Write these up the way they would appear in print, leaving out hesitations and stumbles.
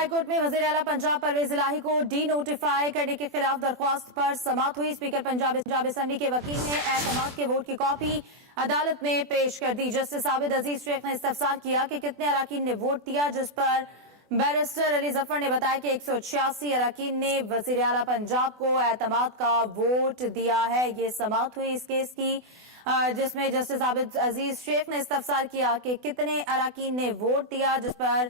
High court میں وزیر اعلیٰ پنجاب پرویز الہی کو ڈی نوٹیفائی کرنے کے خلاف درخواست پر سماعت ہوئی. اسپیکر پنجاب اسمبلی کے وکیل نے اعتماد کے ووٹ کی کاپی عدالت میں پیش کر دی. جسٹس عابد عزیز شیخ نے استفسار کیا کہ کتنے اراکین نے ووٹ دیا, جس پر بیرسٹر علی ظفر نے بتایا کہ 186 اراکین نے وزیر اعلیٰ پنجاب کو اعتماد کا ووٹ دیا ہے. یہ سماعت ہوئی اس کیس کی, جس میں جسٹس عابد عزیز شیخ نے استفسار کیا کہ کتنے اراکین نے ووٹ دیا, جس پر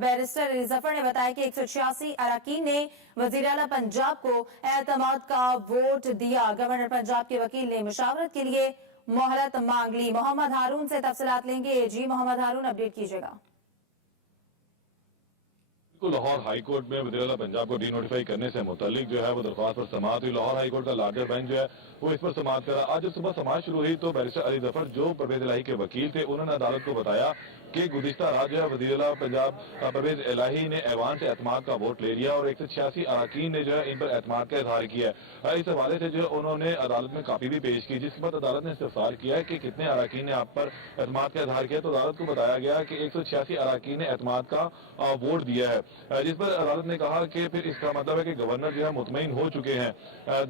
بیرسٹر علی ظفر نے بتایا کہ 186 اراکین نے وزیر اعلیٰ پنجاب کو اعتماد کا ووٹ دیا. گورنر پنجاب کے وکیل نے مشاورت کے لیے مہلت مانگ لی. محمد ہارون سے تفصیلات لیں گے. جی محمد ہارون, اپڈیٹ کیجیے گا. لاہور ہائی کورٹ میں وزیر اعلیٰ پنجاب کو ڈی نوٹیفائی کرنے سے متعلق جو ہے وہ درخواست پر سماعت ہوئی. لاہور ہائی کورٹ کا لارجر بینچ جو ہے وہ اس پر سماعت کرا. آج جب صبح سماعت شروع ہوئی تو بیرسٹر علی ظفر جو پرویز الہی کے وکیل تھے, انہوں نے عدالت کو بتایا کہ گزشتہ رات جو ہے وزیر اعلیٰ پنجاب پرویز الہی نے ایوان سے اعتماد کا ووٹ لے لیا اور 186 اراکین نے جو ہے ان پر اعتماد کا اظہار کیا ہے. اس حوالے سے جو انہوں نے عدالت میں کاپی بھی پیش کی, جس کے بعد عدالت نے استفسار کیا ہے کہ کتنے اراکین نے آپ پر اعتماد کا اظہار کیا, تو عدالت کو بتایا گیا کہ 186 اراکین نے اعتماد کا ووٹ دیا ہے, جس پر عدالت نے کہا کہ پھر اس کا مطلب ہے کہ گورنر جو ہے مطمئن ہو چکے ہیں.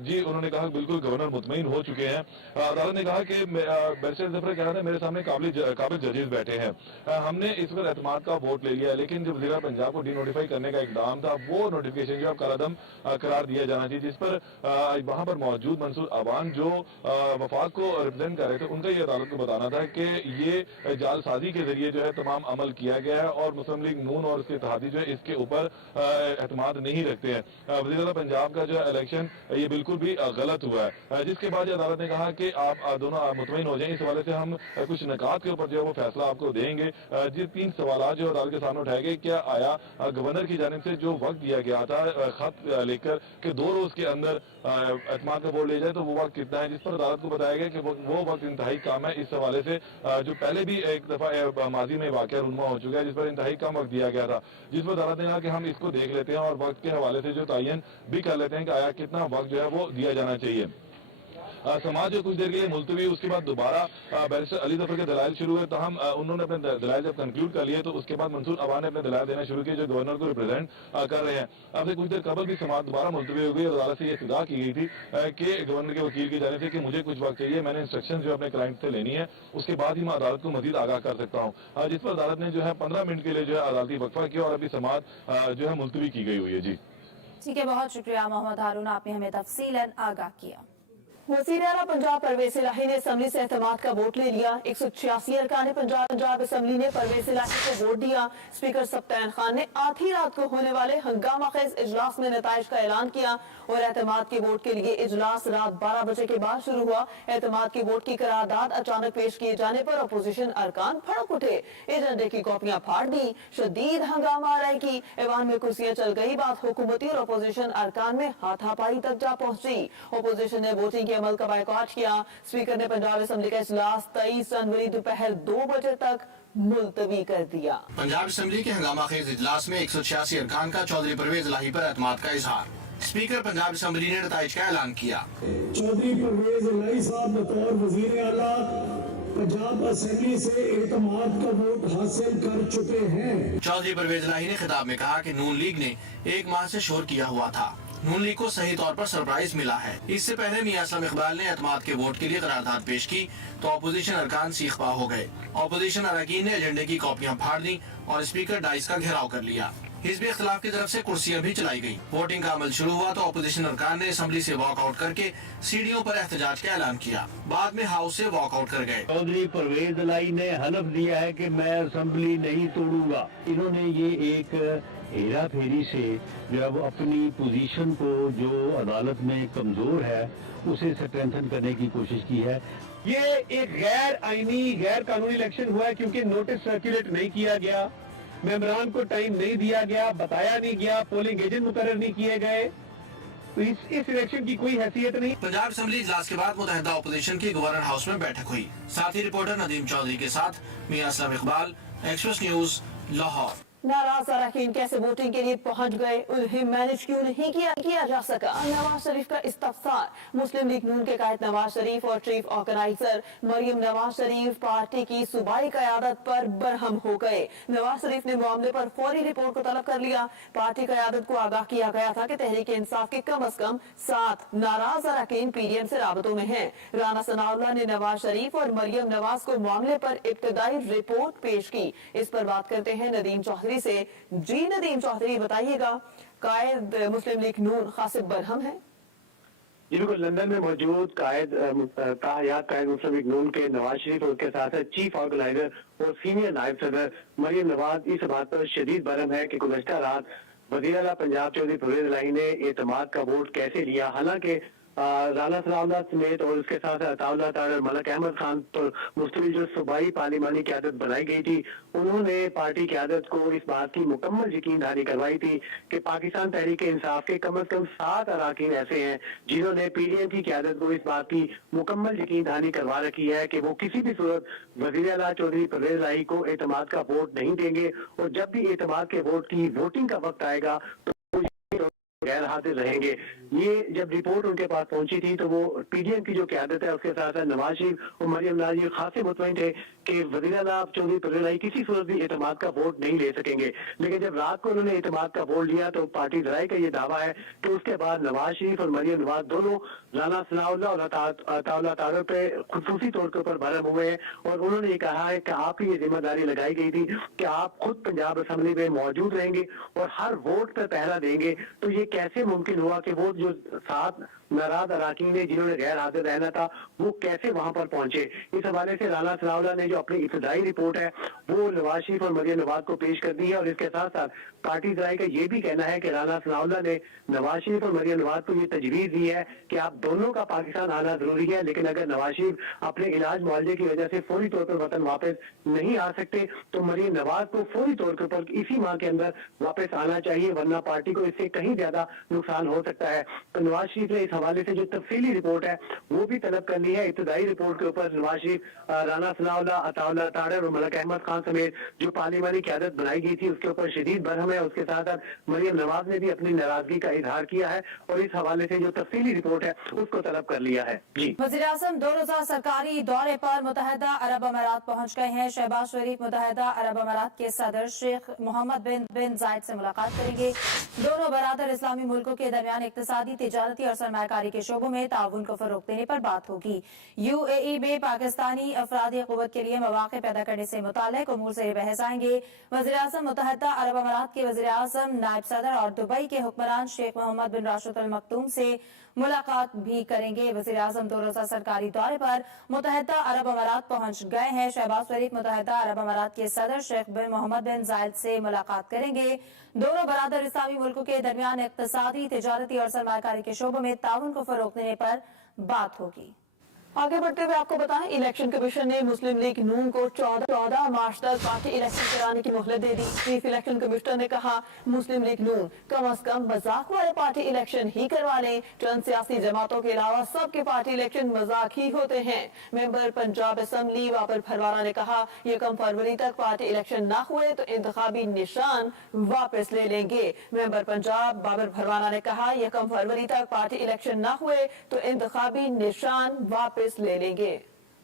جی انہوں نے کہا بالکل گورنر مطمئن ہو چکے ہیں. عدالت نے کہا کہ بیرسٹر ظفر کہہ رہے ہیں میرے سامنے قابل ججز بیٹھے ہیں, ہم نے اس پر اعتماد کا ووٹ لے لیا, لیکن جو وزیر پنجاب کو ڈی نوٹیفائی کرنے کا اقدام تھا وہ نوٹیفیکیشن جو ہے کالعدم قرار دیا جانا چاہیے, جس پر وہاں پر موجود منصور عوان جو وفاق کو ریپرزینٹ کر رہے تھے ان کا یہ عدالت کو بتانا تھا کہ یہ جال سازی کے ذریعے جو ہے تمام عمل کیا گیا ہے اور مسلم لیگ نون اور اس کے اتحادی جو ہے اس کے اوپر اعتماد نہیں رکھتے ہیں. وزیر اعلیٰ پنجاب کا جو الیکشن یہ بالکل بھی غلط ہوا ہے, جس کے بعد عدالت نے کہا کہ آپ دونوں مطمئن ہو جائیں. اس حوالے سے ہم کچھ نکات کے اوپر جو ہے وہ فیصلہ آپ کو دیں گے. جی 3 سوالات جو عدالت کے سامنے اٹھائے گئے, کیا آیا گورنر کی جانب سے جو وقت دیا گیا تھا خط لے کر کہ 2 روز کے اندر اعتماد کا ووٹ لے جائے تو وہ وقت کتنا ہے, جس پر عدالت کو بتایا گیا کہ وہ وقت انتہائی کم ہے. اس حوالے سے جو پہلے بھی ایک دفعہ ماضی میں واقعہ رونما ہو چکا ہے جس پر انتہائی کم وقت دیا گیا تھا, جس پر عدالت نے کہا کہ ہم اس کو دیکھ لیتے ہیں اور وقت کے حوالے سے جو تعین بھی کر لیتے ہیں کہ آیا کتنا وقت جو ہے وہ دیا جانا چاہیے. سماج جو کچھ دیر کے لیے ملتوی, اس کے بعد دوبارہ بیرسٹر علی ظفر کے دلائل شروع ہوئے, تاہم انہوں نے اپنے دلائل جب کنکلوڈ کر لیے تو اس کے بعد منصور عوان نے اپنے دلائل دینا شروع کیے جو گورنر کو ریپرزینٹ کر رہے ہیں. اب سے کچھ دیر قبل بھی سماج دوبارہ ملتوی ہو گئی اور عدالت سے یہ استدعا کی گئی تھی کہ گورنر کے وکیل کی جانب سے کہ مجھے کچھ وقت چاہیے, میں نے انسٹرکشن جو اپنے کلائنٹ سے لینی ہے, اس کے بعد ہی میں عدالت کو مزید آگاہ کر سکتا ہوں, جس پر عدالت نے جو ہے 15 منٹ کے لیے جو ہے عدالتی وقفہ کیا اور ابھی سماج جو ہے ملتوی کی گئی ہوئی ہے. جی ٹھیک ہے, بہت شکریہ محمد ہارون, آپ نے ہمیں تفصیلاً آگاہ کیا. وزیر اعلیٰ پنجاب پرویز الہی نے اسمبلی سے اعتماد کا ووٹ لے لیا. 186 ارکان پنجاب اسمبلی نے پرویز الہی کو ووٹ دیا. اسپیکر سبطین خان نے آدھی رات کو ہونے والے ہنگامہ خیز اجلاس میں نتائج کا اعلان کیا اور اعتماد کے ووٹ کے لیے اجلاس رات 12 بجے کے بعد شروع ہوا. اعتماد کے ووٹ کی قرارداد اچانک پیش کیے جانے پر اپوزیشن ارکان بھڑک اٹھے, ایجنڈے کی کاپیاں پھاڑ دی, شدید ہنگامہ آرائی کی. ایوان میں کرسیاں چل گئی, بات حکومتی اور اپوزیشن ارکان میں ہاتھا پائی تک جا پہنچی. اپوزیشن نے ووٹنگ کے عمل کا بائیکاٹ کیا. اسپیکر نے پنجاب اسمبلی کا اجلاس 23 جنوری دوپہر 2 بجے تک ملتوی کر دیا. پنجاب اسمبلی کے ہنگامہ خیز اجلاس میں 186 ارکان کا چودھری پرویز الہی پر اعتماد کا اظہار. اسپیکر پنجاب اسمبلی نے نتائج کا اعلان کیا. چودھری پرویز الہی صاحب بطور وزیر اعلیٰ پنجاب اسمبلی سے اعتماد کا ووٹ حاصل کر چکے ہیں. چودھری پرویز الہی نے خطاب میں کہا کہ نون لیگ نے 1 ماہ سے شور کیا ہوا تھا. نون لیگ کو صحیح طور پر سرپرائز ملا ہے. اس سے پہلے میاں اسلم اقبال نے اعتماد کے ووٹ کے لیے قرارداد پیش کی تو اپوزیشن ارکان سیخ پا ہو گئے. اپوزیشن اراکین نے ایجنڈے کی کاپیاں پھاڑ دی اور اسپیکر ڈائس کا گھیراؤ کر لیا. حزب اختلاف کی طرف سے کرسیاں بھی چلائی گئی. ووٹنگ کا عمل شروع ہوا تو اپوزیشن ارکان نے اسمبلی سے واک آؤٹ کر کے سیڑھیوں پر احتجاج کا اعلان کیا. بعد میں ہاؤس سے واک آؤٹ کر گئے. چودھری پرویز الہی نے حلف دیا ہے کہ میں اسمبلی نہیں توڑوں گا. انہوں نے یہ ایک ہیرا پھیری سے جو ہے وہ اپنی پوزیشن کو جو عدالت میں کمزور ہے اسے سٹرینتھن کرنے کی کوشش کی ہے. یہ ایک غیر آئینی غیر قانونی الیکشن ہوا ہے کیونکہ نوٹس سرکولیٹ نہیں کیا گیا, ممبران کو ٹائم نہیں دیا گیا, بتایا نہیں گیا, پولنگ ایجنٹ مقرر نہیں کیے گئے, تو اس الیکشن کی کوئی حیثیت نہیں. پنجاب اسمبلی اجلاس کے بعد متحدہ اپوزیشن کی گورنر ہاؤس میں بیٹھک ہوئی. ساتھی رپورٹر ندیم چودھری کے ساتھ میاں اسلم اقبال, ایکسپریس نیوز, لاہور. नाराज अरकान कैसे वोटिंग के लिए पहुंच गए, उन्हें मैनेज क्यों नहीं किया जा सका। नवाज शरीफ का इस्तफसार। मुस्लिम लीग नून के कायद नवाज शरीफ और chief organiser Maryam Nawaz Sharif party की सूबाई क़यादत पर बरहम हो गए। नवाज शरीफ ने मामले पर फौरी रिपोर्ट को तलब कर लिया। पार्टी क़यादत को आगाह किया गया था कि तहरीक इंसाफ के कम अज कम 7 नाराज अरकान पीडीएम से राबतों में हैं। राना सनाउल्लाह ने नवाज शरीफ और मरियम नवाज को मामले पर इब्तदाई रिपोर्ट पेश की। इस पर बात करते हैं नदीम चौधरी से। जी नदीम चौधरी, बताइएगा, कायद मुस्लिम लीग नून कासिम बरहम है? जी बिल्कुल, लंदन में मौजूद कायद मुस्लिम लीग नून के नवाज शरीफ और उसके साथ चीफ ऑर्गेनाइजर और सीनियर नायब सदर मरियम नवाज इस बात पर शदीद बरहम है कि गुज़श्ता रात वज़ीर आला पंजाब चौधरी परवेज इलाही ने एतमाद का वोट कैसे लिया। हालांकि राना सनाउल्लाह समेत और उसके साथ अताउल्लाह तारड़ मलक अहमद खान तो मुस्तकिल जो सूबाई पार्लिमानी क़यादत बनाई गई थी, उन्होंने पार्टी क़यादत को इस बात की मुकम्मल यकीनदारी करवाई थी कि पाकिस्तान तहरीक इंसाफ के कम अज कम 7 अरकान ऐसे हैं जिन्होंने पीडीएम की क़यादत को इस बात की मुकम्मल यकीनदारी करवा रखी है कि वो किसी भी सूरत वज़ीर आला चौधरी परवेज इलाही को एतमाद का वोट नहीं देंगे, और जब भी एतमाद के वोट की वोटिंग का वक्त आएगा तो गैर हाजिर रहेंगे। ये जब रिपोर्ट उनके पास पहुंची थी तो वो पीडीएम की जो क़यादत है उसके साथ नवाज शरीफ और मरियम नवाज ये खासे मुतमईन थे कि वज़ीर आला चौधरी परवेज इलाही किसी सूरत भी एतमाद का वोट नहीं ले सकेंगे। लेकिन जब रात को उन्होंने एतमाद का वोट लिया तो पार्टी ज़राए का ये दावा है कि उसके बाद नवाज शरीफ और मरियम नवाज दोनों राना सनाउल्लाह और अताउल्लाह तारड़ पे खुसूसी तौर के ऊपर बरहम हुए हैं, और उन्होंने ये कहा है कि आपकी ये जिम्मेदारी लगाई गई थी कि आप खुद पंजाब असेंबली में मौजूद रहेंगे और हर वोट पर पहरा देंगे। तो ये कैसे मुमकिन हुआ कि वो जो 7 नाराज अरकान ने जिन्होंने गैर हाजिर रहना था वो कैसे वहां पर पहुंचे। इस हवाले से राना सनाउल्लाह ने जो अपनी इब्तदाई रिपोर्ट है वो नवाज शरीफ और मरियम नवाज को पेश कर दी है, और इसके साथ साथ पार्टी ज़राए का ये भी कहना है कि राना सनाउल्लाह ने नवाज शरीफ और मरियम नवाज को ये तजवीज़ दी है कि आप दोनों का पाकिस्तान आना जरूरी है, लेकिन अगर नवाज शरीफ अपने इलाज मुआवजे की वजह से फौरी तौर पर वतन वापस नहीं आ सकते तो मरियम नवाज को फौरी तौर के ऊपर इसी माह के अंदर वापस आना चाहिए, वरना पार्टी को इससे कहीं ज्यादा नुकसान हो सकता है। तो नवाज शरीफ ने इस हवाले से जो तफसीली रिपोर्ट है वो भी तलब कर ली है। इब्तदाई रिपोर्ट के ऊपर नवाज शरीफ, राना सनाउल्लाह, अताउल्लाह तारड़ और मलक अहमद खान समेत जो पार्लिमानी क़यादत बनाई गई थी उसके ऊपर शदीद बरहम है। उसके साथ साथ मरियम नवाज ने भी अपनी नाराजगी का इजहार किया है और इस हवाले से जो तफसीली रिपोर्ट है उसको तलब कर लिया है। जी, वज़ीर आज़म 2 रोज़ा सरकारी दौरे पर मुत्तहिदा अरब अमारात पहुंच गए हैं। शहबाज शरीफ मुत्तहिदा अरब अमारात के सदर शेख मोहम्मद बिन जायद से मुलाकात करेंगे। दोनों बरादर इस्लामी मुल्कों के दरमियान इक्तिसादी, तिजारती और सरमायाकारी के शोबों में ताउन को फरोग देने पर बात होगी। यूएई में पाकिस्तानी अफरादी क़ुव्वत के लिए मौक़े पैदा करने से मुताल्लिक़ उमूर से बहस आएंगे। वज़ीर आज़म मुत्तहिदा अरब अमारात के वज़ीर आज़म, नायब सदर और दुबई के हुक्मरान शेख मोहम्मद बिन राशिद अल मखदूम से मुलाकात भी करेंगे। वज़ीर आज़म 2 रोज़ा सरकारी दौरे पर मुत्तहिदा अरब अमारात पहुंच गए हैं। शहबाज शरीफ मुत्तहिदा अरब अमारात के सदर शेख बिन मोहम्मद बिन जायद से मुलाकात करेंगे। दोनों बरादर इस्लामी मुल्कों के दरमियान इक़्तिसादी, तिजारती और सरमायाकारी के शोबों में ताउन को फरोग देने पर बात होगी। आगे बढ़ते हुए आपको बताएं, इलेक्शन कमीशन ने मुस्लिम लीग नून को 14 मार्च तक पार्टी इलेक्शन कराने की मोहलत दे दी। चीफ इलेक्शन कमिश्नर ने कहा मुस्लिम लीग नून कम अज कम मजाक वाले पार्टी इलेक्शन ही करवा लें। चंद सियासी जमातों के अलावा सबके पार्टी इलेक्शन मजाक ही होते हैं। मेंबर पंजाब असेंबली बाबर भरवाना ने कहा 1 फरवरी तक पार्टी इलेक्शन न हुए तो इंतखाबी निशान वापस ले लेंगे। मेंबर पंजाब बाबर भरवाना ने कहा 1 फरवरी तक पार्टी इलेक्शन न हुए तो इंतखाबी निशान वापस ले लेंगे।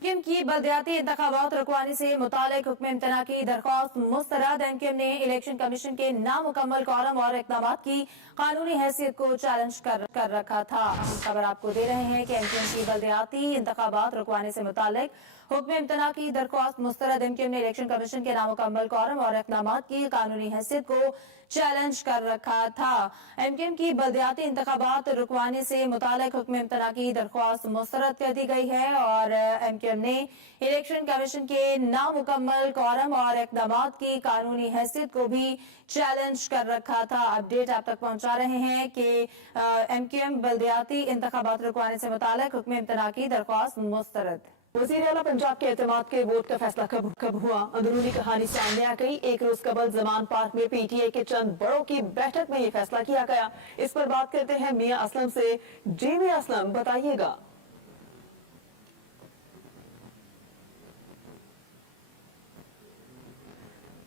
एमक्यूएम की बलदियाती इंतखाबात रुकवाने से मुतालिक हुक्म इम्तना की दरख्वास्त मुस्तरद। एमक्यूएम ने इलेक्शन कमीशन के नामुकम्मल कॉलम और इक़दाम की कानूनी हैसियत को चैलेंज कर रखा था। हम खबर आपको दे रहे हैं कि एमक्यूएम की बलदियाती इंतखाबात रुकवाने से मुतालिक हुक्म इम्तना की दरख्वास्त मुस्तरद। एमक्यूएम ने इलेक्शन कमीशन के नामुकम्मल कॉलम और इक़दाम की कानूनी हैसियत को चैलेंज कर रखा था। एमक्यूएम की बलदियाती इंतखाबात रुकवाने से मुतालिक हुक्म इम्तना की दरख्वास्त मुस्तरद कर दी गई है और एमक्यूएम ने इलेक्शन कमीशन के नामुकम्मल कॉलम और इक़दाम की कानूनी हैसियत को भी चैलेंज कर रखा था। अपडेट आप तक पहुंचा रहे हैं कि एमक्यूएम बलदियाती इंतखाबात रुकवाने से मुतालिक हुक्म इम्तना की दरख्वास्त मुस्तरद। वज़ीर आला पंजाब के एतमाद के वोट का फैसला कब हुआ? अंदरूनी कहानी सामने आ गई। एक रोज कबल जमान पार्क में पीटीए के चंद बड़ों की बैठक में ये फैसला किया गया। इस पर बात करते हैं मियां असलम से। जी मियां असलम, बताइएगा।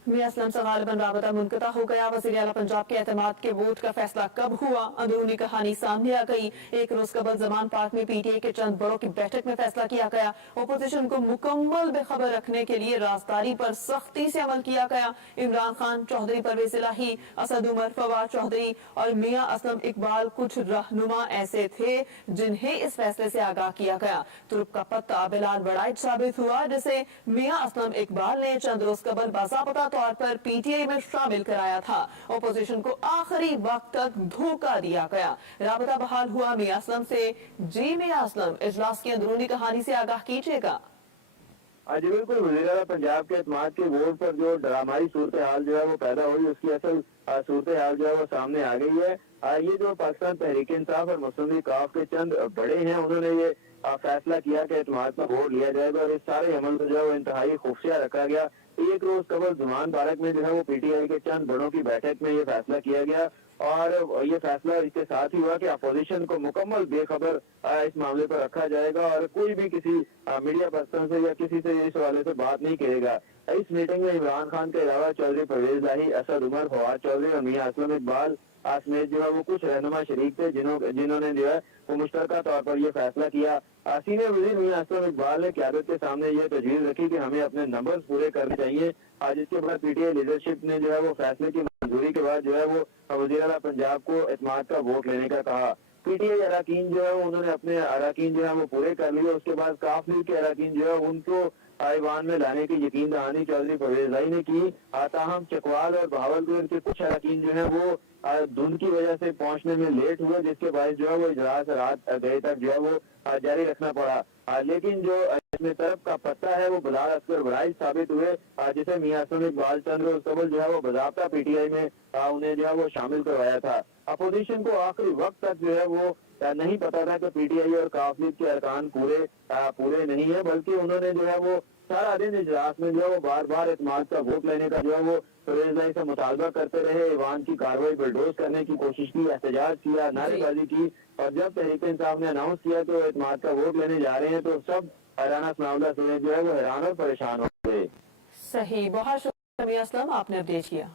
मियां असलम से गालिबन राबता मुनक़ता हो गया। वज़ीर आला पंजाब के एतमाद के वोट का फैसला कब हुआ, अंदरूनी कहानी सामने आ गई। एक रोज कबल जमान पार्क में पीटीआई के चंद बड़ों की बैठक में फैसला किया गया। अपोजिशन को मुकम्मल बेखबर रखने के लिए राजदारी पर सख्ती से अमल किया गया। इमरान खान, चौधरी परवेज इलाही, असद उमर, फवाद चौधरी और मियां असलम इकबाल कुछ रहनुमा ऐसे थे जिन्हें इस फैसले से आगाह किया गया। तुरुप का पत्ता बिलाल बड़ाइच साबित हुआ, जिसे मियां असलम इकबाल ने चंद रोज कबल बाज़ाब्ता तौर पर पीटीआई में शामिल कराया था। अपोजिशन को आखिरी वक्त तक धोखा दिया गया। राबता बहाल हुआ मियां असलम से। जी मियां असलम, इजलास की अंदरूनी कहानी से आगाह कीजिएगा। जी बिल्कुल, वज़ीर आला पंजाब के एतमाद के वोट पर जो ड्रामाई सूरत हाल जो है वो पैदा हुई, उसकी असल सूरत हाल जो है वो सामने आ गई है। ये जो पाकिस्तान तहरीक इंसाफ और मुस्लिम लीग काफ के चंद बड़े हैं, उन्होंने ये फैसला किया कि एतमाद का वोट लिया जाएगा और इस सारे अमल को जो है वो इंतहाई खुफिया रखा गया। एक रोज कबल जुमान पार्क में जो है वो पीटीआई के चंद बड़ों की बैठक में ये फैसला किया गया और ये फैसला इसके साथ ही हुआ कि अपोजिशन को मुकम्मल बेखबर इस मामले पर रखा जाएगा और कोई भी किसी मीडिया पर्सन से या किसी से इस हवाले से बात नहीं करेगा। इस मीटिंग में इमरान खान के अलावा चौधरी परवेज इलाही, असद उमर, फवाद चौधरी और मियां असलम इकबाल समेत जो है वो कुछ रहनुमा शरीक थे जिन्होंने जो है वो मुश्तरका तौर पर यह फैसला किया। सीनियर वजीर मियां असलम इकबाल ने क़यादत के सामने ये तजवीज़ रखी कि हमें अपने नंबर्स पूरे करने चाहिए। जिसके बाद पीटीआई लीडरशिप ने जो है वो फैसले की मंजूरी के बाद जो है वो वज़ीर आला पंजाब को एतमाद का वोट लेने का कहा। पीटीआई अराकीन जो है उन्होंने अपने अराकीन जो है वो पूरे कर लिए। उसके बाद काफ लीग के अराकीन जो है उनको ऐवान में लाने की यकीन दहानी चौधरी परवेज इलाही ने की। ताहम चकवाल और बहावलपुर के कुछ अराकीन जो है वो धुंध की वजह से पहुंचने में लेट हुए, जिसके बायस जो है वो इजलास रात गए तक जो है वो जारी रखना पड़ा। लेकिन जो इसमें तरफ का पत्ता है वो बिलाल असगर बड़ाइच साबित हुए, जिसे मियां असलम इकबाल चंद रोज कबल जो है वो बाज़ाब्ता पीटीआई में उन्हें जो है वो शामिल करवाया था। अपोजिशन को आखिरी वक्त तक जो है वो नहीं पता था कि पीटीआई और काफ लीग के अरकान पूरे नहीं है, बल्कि उन्होंने जो है वो सारा दिन इजलास में जो है वो बार बार एतमाद का वोट लेने का जो है वो परवेज इलाही से मुतालबा करते रहे। ईवान की कार्रवाई बुलडोज करने की कोशिश की, एहतजाज किया, नारेबाजी की और जब तहरीक इंसाफ ने अनाउंस किया तो एतमाद का वोट लेने जा रहे हैं तो सब हैराना सनाउल्ला से जो है वो हैरान और परेशान हो गए। सही, बहुत शुक्रिया मियां असलम, आपने अपडेट किया।